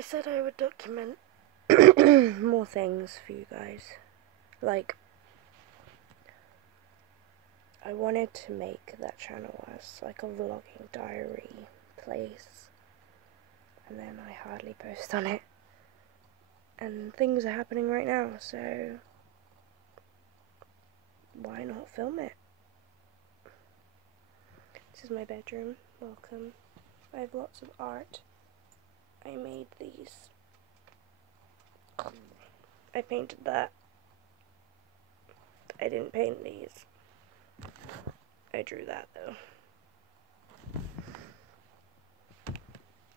I said I would document more things for you guys. Like, I wanted to make that channel as like a vlogging diary place, and then I hardly post on it. And things are happening right now, so why not film it? This is my bedroom. Welcome. I have lots of art. I made these. I painted that. I didn't paint these. I drew that though.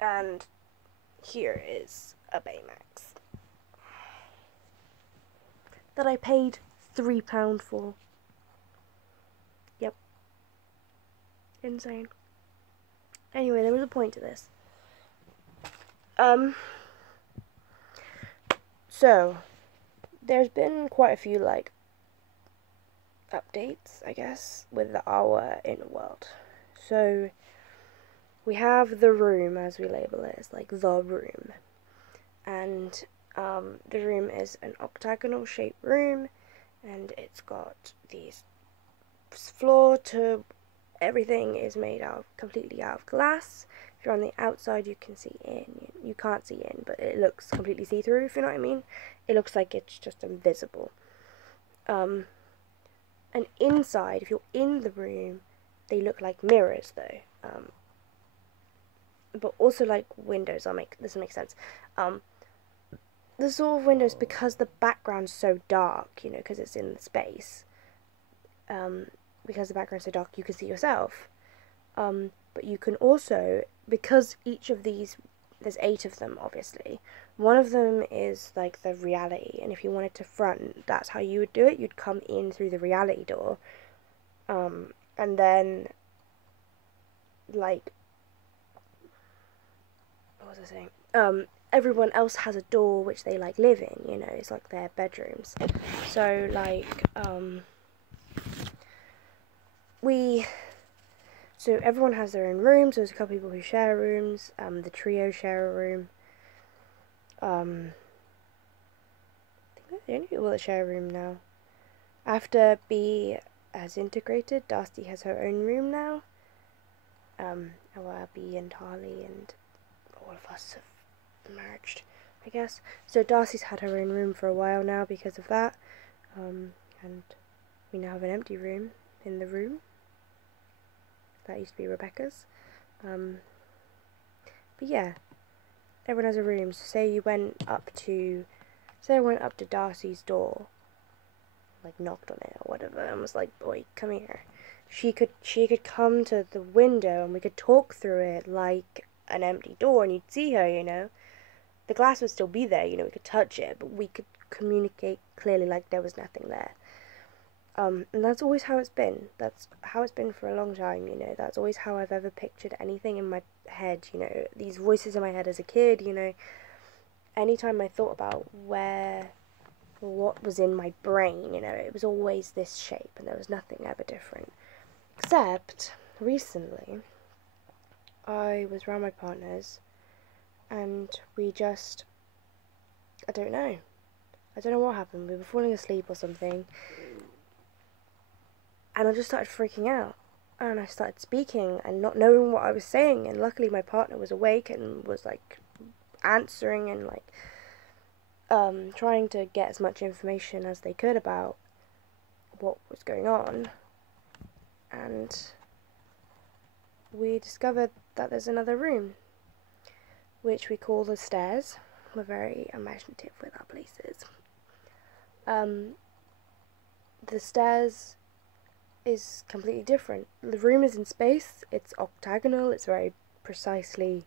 And here is a Baymax that I paid £3 for. Yep. Insane. Anyway, there was a point to this. So, there's been quite a few, like, updates, I guess, with our inner world. So, we have the room, as we label it, as, like, the room. And, the room is an octagonal shaped room, and it's got these floor to everything is made out completely out of glass. If you're on the outside, you can see in. You can't see in, but it looks completely see-through, if you know what I mean. It looks like it's just invisible. And inside, if you're in the room, they look like mirrors, though. But also like windows. This will make sense. The sort of windows, because the background's so dark, you know, because it's in the space. Because the background's so dark, you can see yourself. But you can also, because each of these, there's 8 of them, obviously. One of them is like the reality, and if you wanted to front, that's how you would do it. You'd come in through the reality door, and then, like, what was I saying? Everyone else has a door which they, like, live in, you know, it's like their bedrooms. So, like, So everyone has their own rooms. There's a couple people who share rooms. The trio share a room. I think they're the only people that share a room now. After B has integrated, Darcy has her own room now. B and Harley and all of us have merged, I guess. So Darcy's had her own room for a while now because of that. And we now have an empty room in the room. That used to be Rebecca's. But yeah, everyone has a room. So say I went up to Darcy's door, like knocked on it or whatever, and was like, "Boy, come here." She could come to the window and we could talk through it like an empty door, and you'd see her, you know. The glass would still be there, you know, we could touch it, but we could communicate clearly like there was nothing there. And that's always how it's been. That's how it's been for a long time, you know. That's always how I've ever pictured anything in my head, you know. These voices in my head as a kid, you know. Anytime I thought about what was in my brain, you know, it was always this shape and there was nothing ever different. Except, recently, I was around my partners and we just, I don't know what happened. We were falling asleep or something. And I just started freaking out, and I started speaking and not knowing what I was saying, and luckily my partner was awake and was, like, answering and, like, trying to get as much information as they could about what was going on, and we discovered that there's another room, which we call the stairs. We're very imaginative with our places. The stairs is completely different. The room is in space, it's octagonal, it's very precisely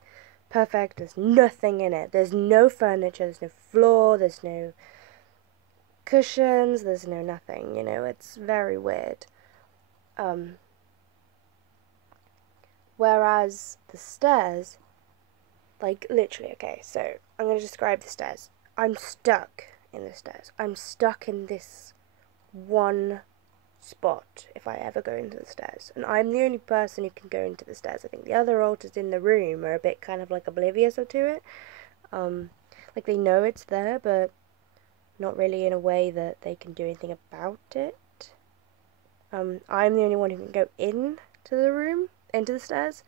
perfect, there's nothing in it. There's no furniture, there's no floor, there's no cushions, there's no nothing, you know, it's very weird. Whereas the stairs, like, literally, okay, so I'm going to describe the stairs. I'm stuck in the stairs. I'm stuck in this one spot if I ever go into the stairs, and I'm the only person who can go into the stairs. I think the other alters in the room are a bit kind of like oblivious to it, Like, they know it's there, but not really in a way that they can do anything about it. I'm the only one who can go in to the room, into the stairs.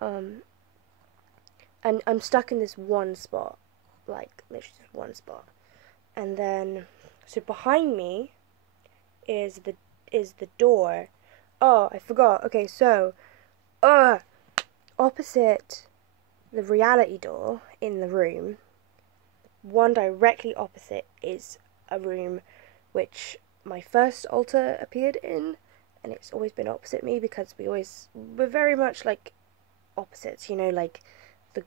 And I'm stuck in this one spot, like literally just one spot. And then, so behind me is the door. Oh, I forgot. Okay, so, opposite the reality door in the room, one directly opposite is a room which my first altar appeared in, and it's always been opposite me because we're very much like opposites, you know, like the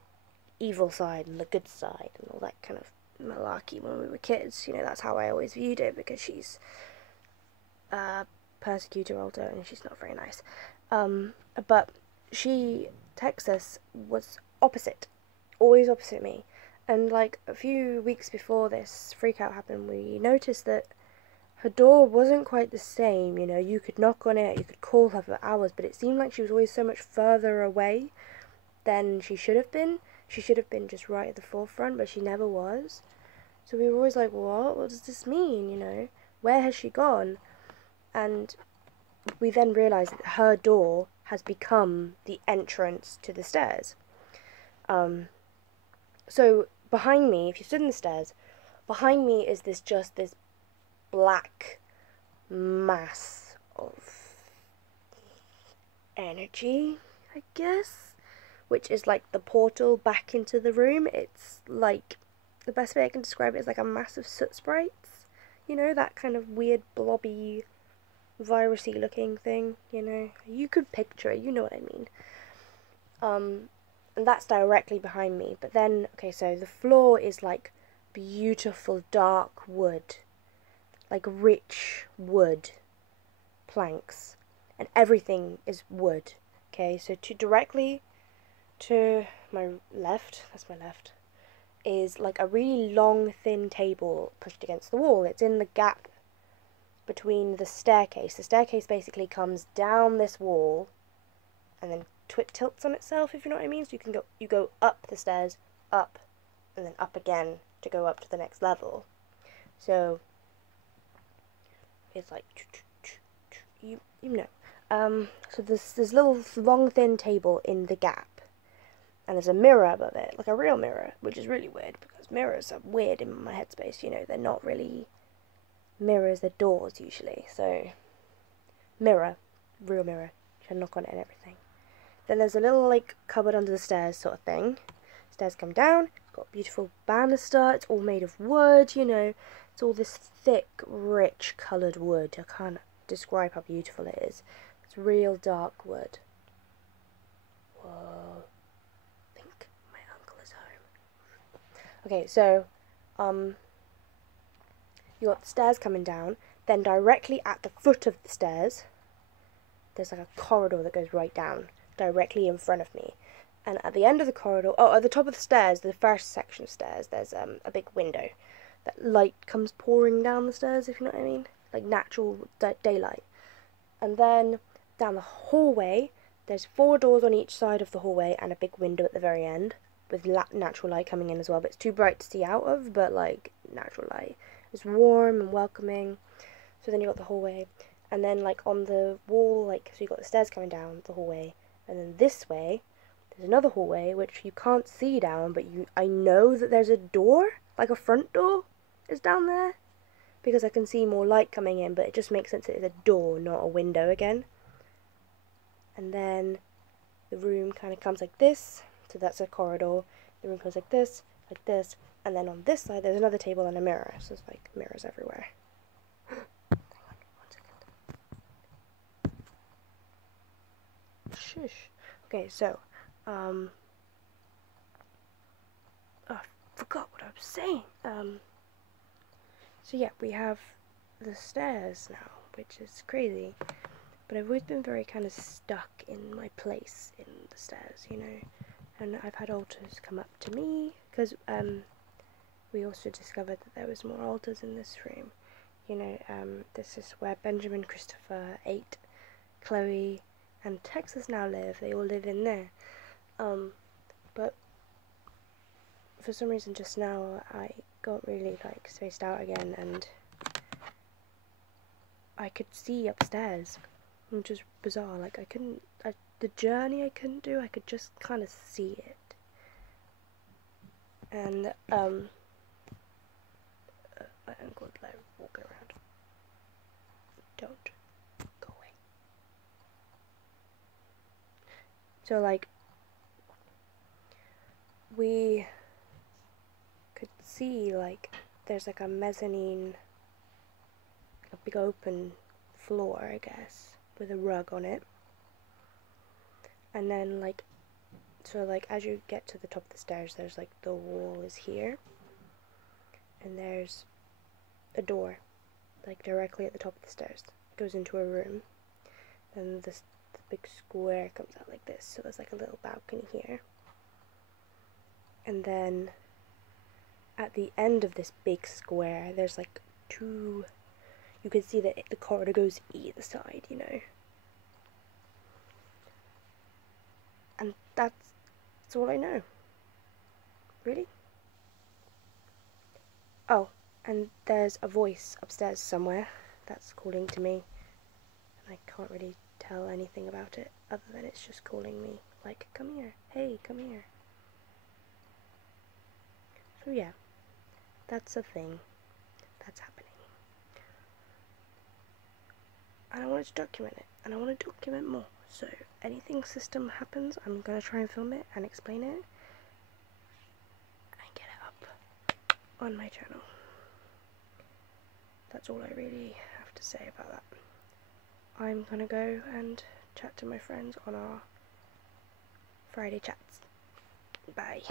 evil side and the good side and all that kind of malarkey when we were kids. You know, that's how I always viewed it, because she's a persecutor altar and she's not very nice. But she, Texas, was opposite, always opposite me. And like a few weeks before this freakout happened, we noticed that her door wasn't quite the same. You know, you could knock on it, you could call her for hours, but it seemed like she was always so much further away than she should have been. She should have been just right at the forefront, but she never was. So we were always like, what does this mean, you know? Where has she gone? And we then realised that her door has become the entrance to the stairs. So behind me, if you stood in the stairs, behind me is this black mass of energy, I guess, which is like the portal back into the room. It's like, the best way I can describe it is like a mass of soot sprites, you know, that kind of weird blobby virusy looking thing, you know. You could picture it, you know what I mean. And that's directly behind me. But then, okay, so the floor is like beautiful dark wood, like rich wood planks, and everything is wood. Okay, so directly to my left, that's my left, is like a really long thin table pushed against the wall. It's in the gap between the staircase. The staircase basically comes down this wall and then tilts on itself, if you know what I mean. So you go up the stairs, up, and then up again to go up to the next level. So it's like you know. So there's this little long thin table in the gap, and there's a mirror above it, like a real mirror, which is really weird because mirrors are weird in my headspace. You know, they're not really mirrors, they're doors usually. So mirror, real mirror. You can knock on it and everything. Then there's a little like cupboard under the stairs sort of thing. Stairs come down, it's got a beautiful banister, it's all made of wood, you know. It's all this thick, rich coloured wood. I can't describe how beautiful it is. It's real dark wood. Whoa. I think my uncle is home. Okay, so you got the stairs coming down, then directly at the foot of the stairs there's like a corridor that goes right down, directly in front of me. And at the end of the corridor, at the top of the stairs, the first section of stairs, there's a big window. That light comes pouring down the stairs, if you know what I mean. Like natural daylight. And then down the hallway, there's 4 doors on each side of the hallway and a big window at the very end with natural light coming in as well. But it's too bright to see out of, but like natural light. It's warm and welcoming. So then you got the hallway. And then like on the wall, like, so you got the stairs coming down the hallway. And then this way, there's another hallway which you can't see down, but I know that there's a door, like a front door is down there, because I can see more light coming in, but it just makes sense that it's a door, not a window again. And then the room kind of comes like this, so that's a corridor. The room goes like this, and then on this side there's another table and a mirror, so it's like mirrors everywhere. Hang on, 1 second. Shush. Okay, so I forgot what I was saying. So yeah, we have the stairs now, which is crazy. But I've always been very kind of stuck in my place in the stairs, you know. And I've had altars come up to me, because we also discovered that there was more altars in this room. You know, this is where Benjamin, Christopher, 8, Chloe, and Texas now live. They all live in there. But for some reason just now I got really like spaced out again, and I could see upstairs, which was bizarre. Like I couldn't, the journey I couldn't do, I could just kind of see it. And my uncle would like walk around. Don't go away. So like we could see like there's like a mezzanine, a big open floor, I guess, with a rug on it. And then like, so like as you get to the top of the stairs, there's like the wall is here, and there's a door like directly at the top of the stairs. It goes into a room, and the big square comes out like this, so there's like a little balcony here. And then at the end of this big square, there's like two, you can see that the corridor goes either side, you know. And that's all I know. Really? Oh, and there's a voice upstairs somewhere that's calling to me, and I can't really tell anything about it other than it's just calling me, like, come here, hey, come here. So yeah, that's a thing that's happening. And I wanted to document it, and I want to document more. So anything system happens, I'm going to try and film it and explain it and get it up on my channel. That's all I really have to say about that. I'm going to go and chat to my friends on our Friday chats. Bye.